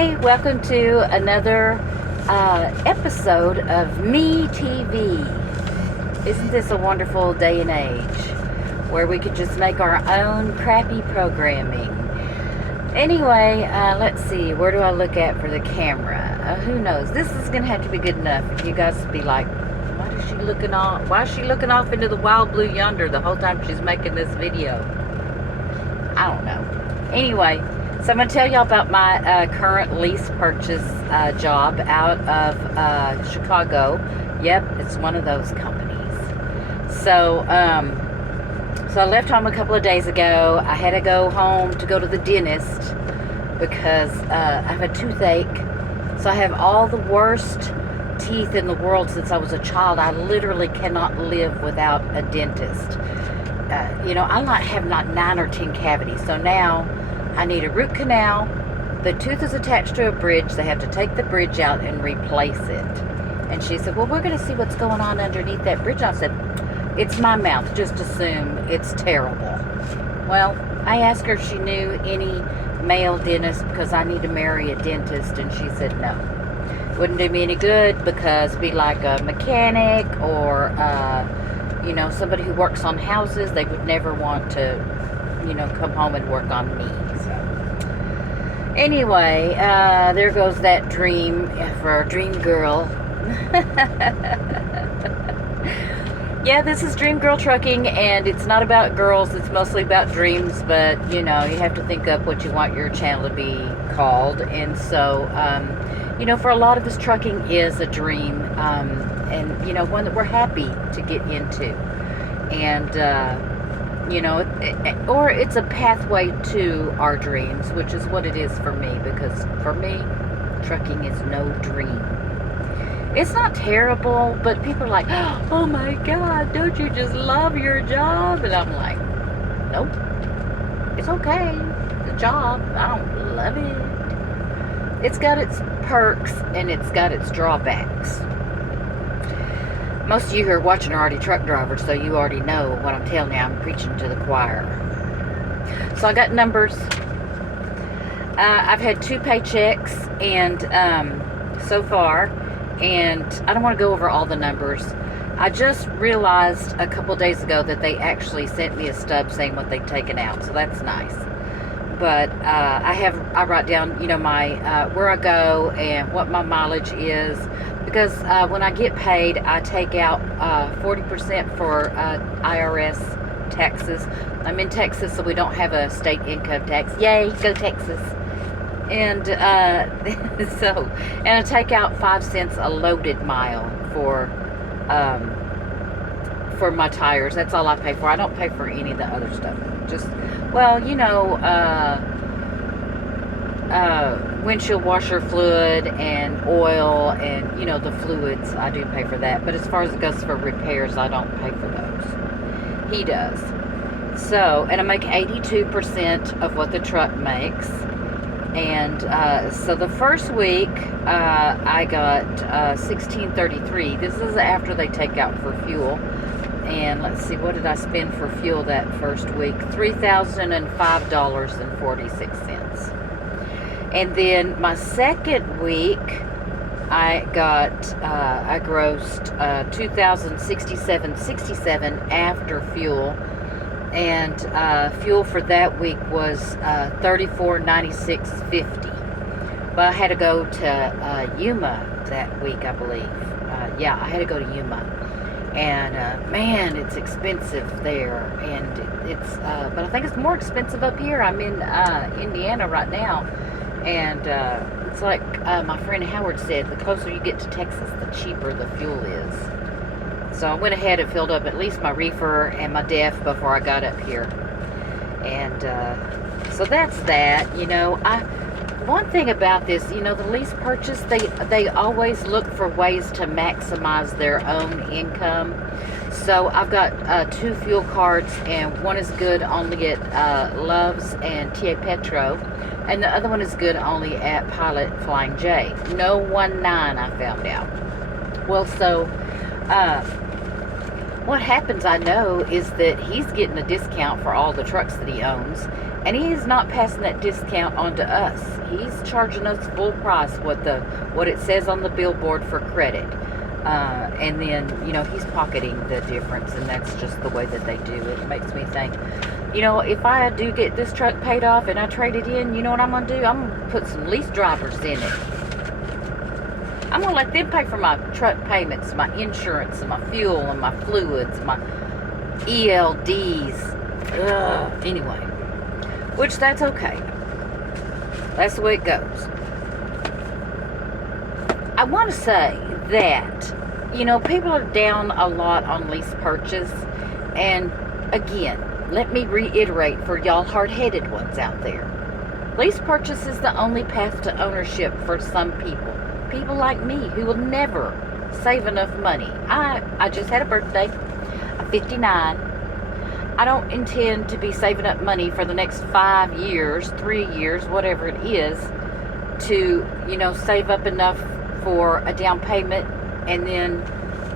Hi, welcome to another episode of Me TV. Isn't this a wonderful day and age where we could just make our own crappy programming? Anyway, let's see, where do I look at for the camera? Who knows? This is going to have to be good enough for you guys to be like, why is she looking off into the wild blue yonder the whole time she's making this video? I don't know. Anyway, so I'm going to tell y'all about my current lease purchase job out of Chicago. Yep, it's one of those companies. So I left home a couple of days ago. I had to go home to go to the dentist because I have a toothache. So I have all the worst teeth in the world since I was a child. I literally cannot live without a dentist. I have not 9 or 10 cavities. So now I need a root canal. The tooth is attached to a bridge. They have to take the bridge out and replace it. And she said, well, we're going to see what's going on underneath that bridge. I said, it's my mouth. Just assume it's terrible. Well, I asked her if she knew any male dentist because I need to marry a dentist. And she said no. Wouldn't do me any good because it'd be like a mechanic or, somebody who works on houses. They would never want to, come home and work on me. So anyway, there goes that dream for a dream girl. Yeah, this is Dream Girl Trucking, and it's not about girls. It's mostly about dreams, but, you have to think up what you want your channel to be called. And so, for a lot of us, trucking is a dream, and, one that we're happy to get into. And, or it's a pathway to our dreams, which is what it is for me, because for me, trucking is no dream. It's not terrible, but people are like, oh my God, don't you just love your job? And I'm like, nope, it's okay. It's a job. I don't love it. It's got its perks and it's got its drawbacks. Most of you who are watching are already truck drivers, so you already know what I'm telling you. I'm preaching to the choir. So I got numbers. I've had 2 paychecks, and so far. And I don't want to go over all the numbers. I just realized a couple days ago that they actually sent me a stub saying what they'd taken out, so that's nice. But I write down, my where I go and what my mileage is, because when I get paid, I take out 40% for IRS taxes. I'm in Texas, so we don't have a state income tax. Yay, go Texas! And and I take out 5 cents a loaded mile for my tires. That's all I pay for. I don't pay for any of the other stuff. Just, windshield washer fluid and oil and, the fluids, I do pay for that. But as far as it goes for repairs, I don't pay for those. He does. So, and I make 82% of what the truck makes. And so the first week I got $16.33. This is after they take out for fuel. And let's see, what did I spend for fuel that first week? $3,005.46. And then my second week I grossed $2,067.67 after fuel. And fuel for that week was $34.96.50. But I had to go to Yuma that week, I believe. I had to go to Yuma, and man, it's expensive there. And but I think it's more expensive up here. I'm in Indiana right now, and it's like my friend Howard said: the closer you get to Texas, the cheaper the fuel is. So I went ahead and filled up at least my reefer and my DEF before I got up here. And so that's that. One thing about this, the lease purchase, they always look for ways to maximize their own income. So I've got 2 fuel cards, and one is good only at Love's and TA Petro, and the other one is good only at Pilot Flying J. No 19, I found out. Well, so what happens, I know, is that he's getting a discount for all the trucks that he owns, And he's not passing that discount on to us. He's charging us full price what it says on the billboard for credit. And then, he's pocketing the difference, and that's just the way that they do it. It makes me think, if I do get this truck paid off and I trade it in, you know what I'm going to do? I'm going to put some lease drivers in it. I'm going to let them pay for my truck payments, my insurance, and my fuel, and my fluids, and my ELDs. Anyway, which that's okay. That's the way it goes. I want to say that, people are down a lot on lease purchase. And again, let me reiterate for y'all hard-headed ones out there. Lease purchase is the only path to ownership for some people. People like me who will never save enough money. I just had a birthday. I'm 59. I don't intend to be saving up money for the next 5 years, 3 years, whatever it is, to, save up enough for a down payment, and then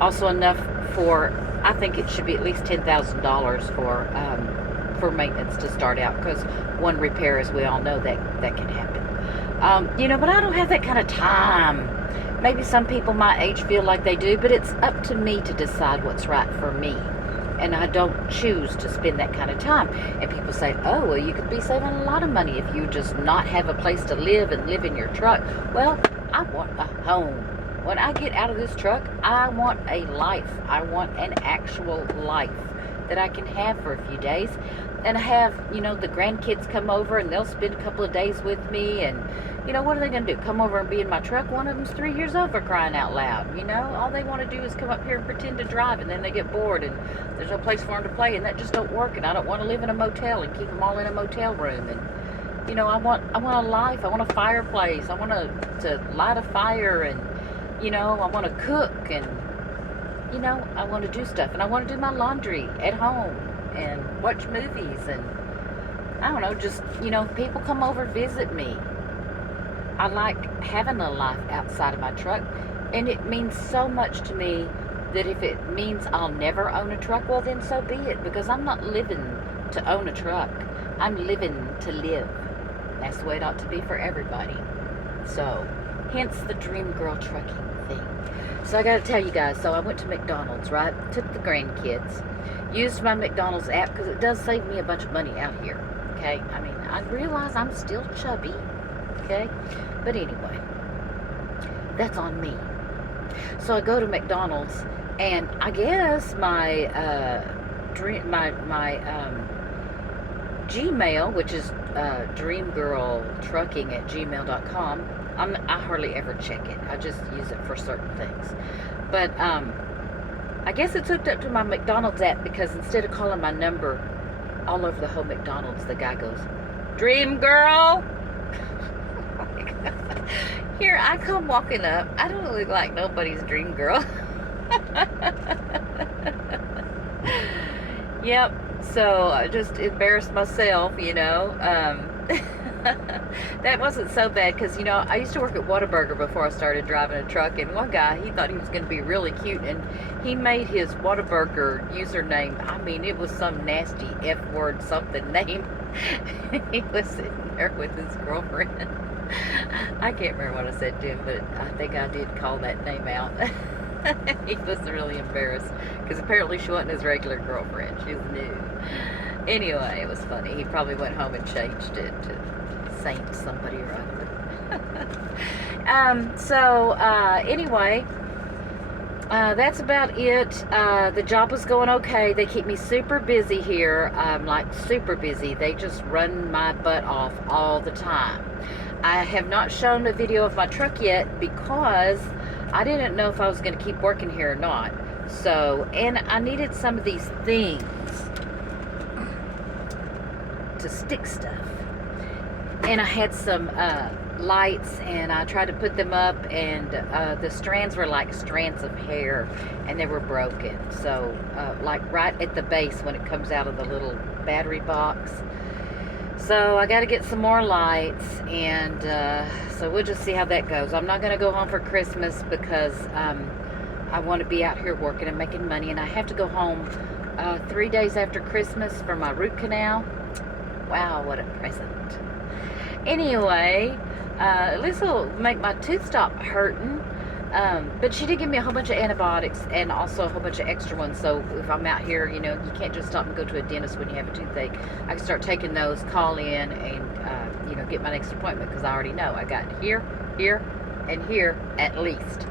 also enough for, I think it should be at least $10,000 for maintenance to start out, because one repair, as we all know, that can happen. But I don't have that kind of time. Maybe some people my age feel like they do, but it's up to me to decide what's right for me. And I don't choose to spend that kind of time. And people say, oh, well, you could be saving a lot of money if you just not have a place to live and live in your truck. Well, I want a home. When I get out of this truck, I want a life. I want an actual life that I can have for a few days. And have, the grandkids come over and they'll spend a couple of days with me. And, what are they going to do? Come over and be in my truck? One of them's 3 years old, for crying out loud. All they want to do is come up here and pretend to drive, and then they get bored and there's no place for them to play, and that just don't work. And I don't want to live in a motel and keep them all in a motel room. And, I want a life. I want a fireplace. I want to light a fire, and, I want to cook, and, I want to do stuff. And I want to do my laundry at home and watch movies, and I don't know, just, people come over, visit me. I like having a life outside of my truck, and it means so much to me that if it means I'll never own a truck, well, then so be it, because I'm not living to own a truck. I'm living to live. That's the way it ought to be for everybody. So, hence the dream girl trucking thing. So I got to tell you guys, so I went to McDonald's, right? Took the grandkids. Used my McDonald's app, because it does save me a bunch of money out here, okay? I mean, I realize I'm still chubby, okay? But anyway, that's on me. So I go to McDonald's, and I guess my Gmail, which is dreamgirltrucking@gmail.com, I hardly ever check it. I just use it for certain things. But I guess it's hooked up to my McDonald's app, because instead of calling my number all over the whole McDonald's, the guy goes, "Dream girl." Here I come walking up. I don't look like nobody's dream girl. Yep. So I just embarrassed myself, That wasn't so bad, because, I used to work at Whataburger before I started driving a truck, and one guy, he thought he was going to be really cute, and he made his Whataburger username, I mean, it was some nasty F-word something name. He was sitting there with his girlfriend. I can't remember what I said to him, but I think I did call that name out. He was really embarrassed, because apparently she wasn't his regular girlfriend. She was new. Anyway, it was funny. He probably went home and changed it to Saint somebody or other. Anyway, that's about it. The job was going okay. They keep me super busy here. Like super busy. They just run my butt off all the time. I have not shown a video of my truck yet, because I didn't know if I was going to keep working here or not. So, and I needed some of these things to stick stuff. And I had some lights, and I tried to put them up, and the strands were like strands of hair, and they were broken. So, like right at the base when it comes out of the little battery box. So I got to get some more lights, and so we'll just see how that goes. I'm not going to go home for Christmas, because I want to be out here working and making money, and I have to go home 3 days after Christmas for my root canal. Wow, what a present. Anyway, this will make my tooth stop hurting. But she did give me a whole bunch of antibiotics and also a whole bunch of extra ones. So if I'm out here, you can't just stop and go to a dentist when you have a toothache. I can start taking those, call in, and, get my next appointment because I already know I got here, and here at least.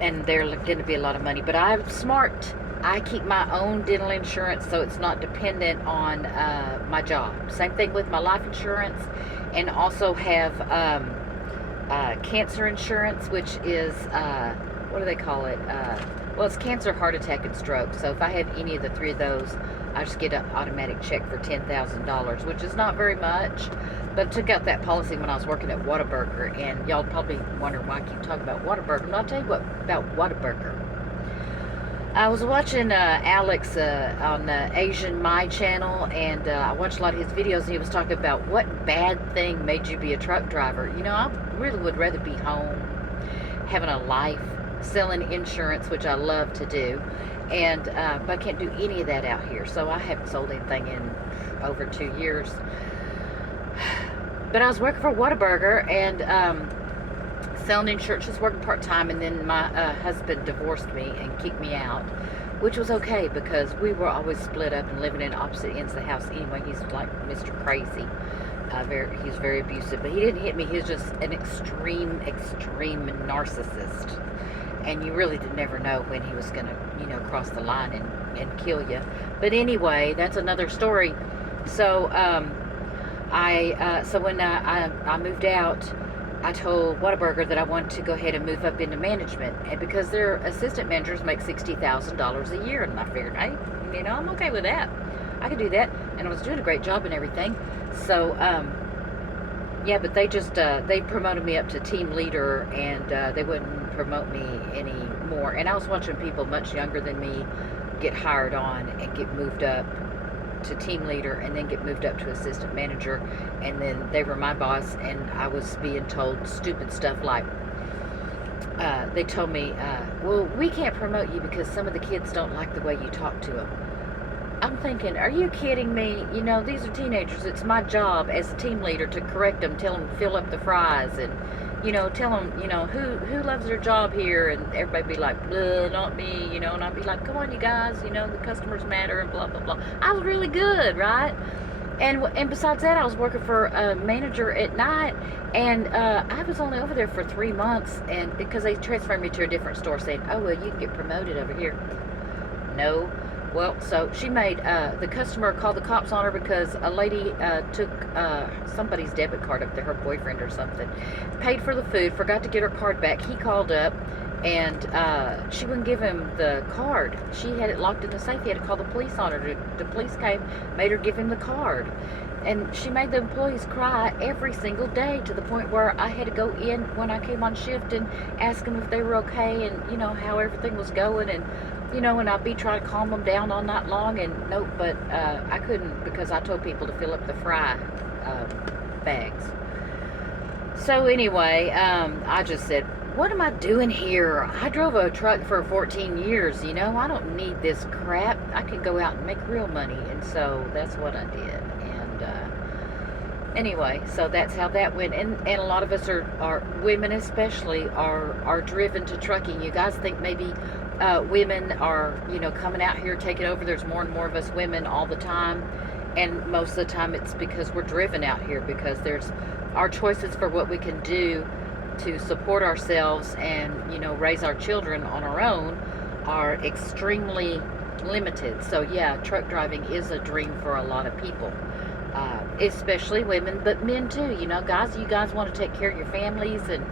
And they're going to be a lot of money. But I'm smart. I keep my own dental insurance so it's not dependent on my job. Same thing with my life insurance, and also have cancer insurance, which is, what do they call it? Well, it's cancer, heart attack, and stroke. So if I have any of the three of those, I just get an automatic check for $10,000, which is not very much. But I took out that policy when I was working at Whataburger, and y'all probably wonder why I keep talking about Whataburger. And I'll tell you what about Whataburger. I was watching Alex on Asian My channel, and I watched a lot of his videos, and he was talking about what bad thing made you be a truck driver. I really would rather be home, having a life, selling insurance, which I love to do, and but I can't do any of that out here. So I haven't sold anything in over 2 years. But I was working for Whataburger, and selling insurance, just working part-time, and then my husband divorced me and kicked me out, which was okay because we were always split up and living in opposite ends of the house anyway. He's like Mr. Crazy. He's very abusive, but he didn't hit me. He's just an extreme narcissist, and you really did never know when he was going to cross the line and kill you. But anyway, that's another story. So so when I moved out, I told Whataburger that I wanted to go ahead and move up into management, and because their assistant managers make $60,000 a year, and I figured, hey, I'm okay with that. I could do that, and I was doing a great job and everything. So, yeah, but they just they promoted me up to team leader, and they wouldn't promote me anymore. And I was watching people much younger than me get hired on and get moved up to team leader, and then get moved up to assistant manager, and then they were my boss, and I was being told stupid stuff like they told me, well, we can't promote you because some of the kids don't like the way you talk to them. I'm thinking, are you kidding me? These are teenagers. It's my job as a team leader to correct them, tell them to fill up the fries, and tell them, who loves their job here, and everybody be like, not me, and I'd be like, come on, you guys, the customers matter, and blah, blah, blah. I was really good, right? And besides that, I was working for a manager at night, and I was only over there for 3 months, and because they transferred me to a different store, saying, oh, well, you can get promoted over here. No. Well, so she made, the customer called the cops on her because a lady took somebody's debit card up there, her boyfriend or something, paid for the food, forgot to get her card back. He called up, and she wouldn't give him the card. She had it locked in the safe. He had to call the police on her. The police came, made her give him the card. And she made the employees cry every single day, to the point where I had to go in when I came on shift and ask them if they were okay, and how everything was going, and and I'd be trying to calm them down all night long, and nope, but I couldn't, because I told people to fill up the fry bags. So anyway, I just said, what am I doing here? I drove a truck for 14 years, I don't need this crap. I can go out and make real money, and so that's what I did. And anyway, so that's how that went. And a lot of us are women especially, are driven to trucking. You guys think maybe women are, coming out here taking over. There's more and more of us women all the time, and most of the time it's because we're driven out here, because there's our choices for what we can do to support ourselves and raise our children on our own are extremely limited. So yeah, truck driving is a dream for a lot of people, especially women, but men too. Guys, you guys want to take care of your families and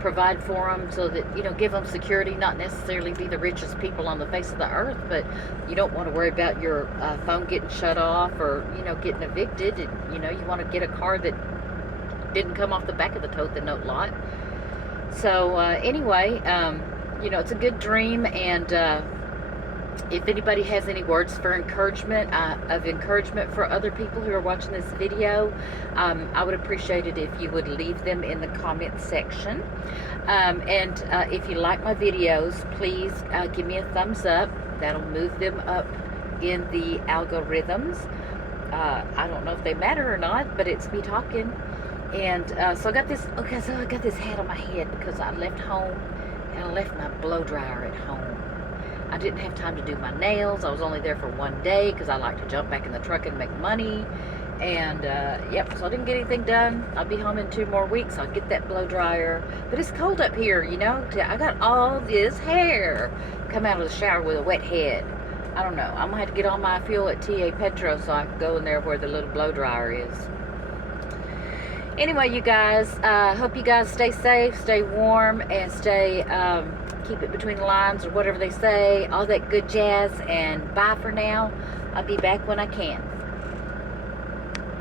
provide for them, so that, give them security, not necessarily be the richest people on the face of the earth, but you don't want to worry about your phone getting shut off, or, getting evicted, and, you want to get a car that didn't come off the back of the tote the note lot. So, anyway, it's a good dream, and if anybody has any words for encouragement, for other people who are watching this video, I would appreciate it if you would leave them in the comment section. And if you like my videos, please give me a thumbs up. That'll move them up in the algorithms. I don't know if they matter or not, but it's me talking. And so I got this. Okay, so I got this hat on my head because I left home and I left my blow dryer at home. I didn't have time to do my nails. I was only there for one day because I like to jump back in the truck and make money. And yep, so I didn't get anything done. I'll be home in 2 more weeks. I'll get that blow dryer. But it's cold up here, you know. I got all this hair come out of the shower with a wet head. I don't know. I'm gonna have to get all my fuel at TA Petro so I can go in there where the little blow dryer is. Anyway, you guys, hope you guys stay safe, stay warm, and stay keep it between the lines or whatever they say, all that good jazz. And bye for now. I'll be back when I can.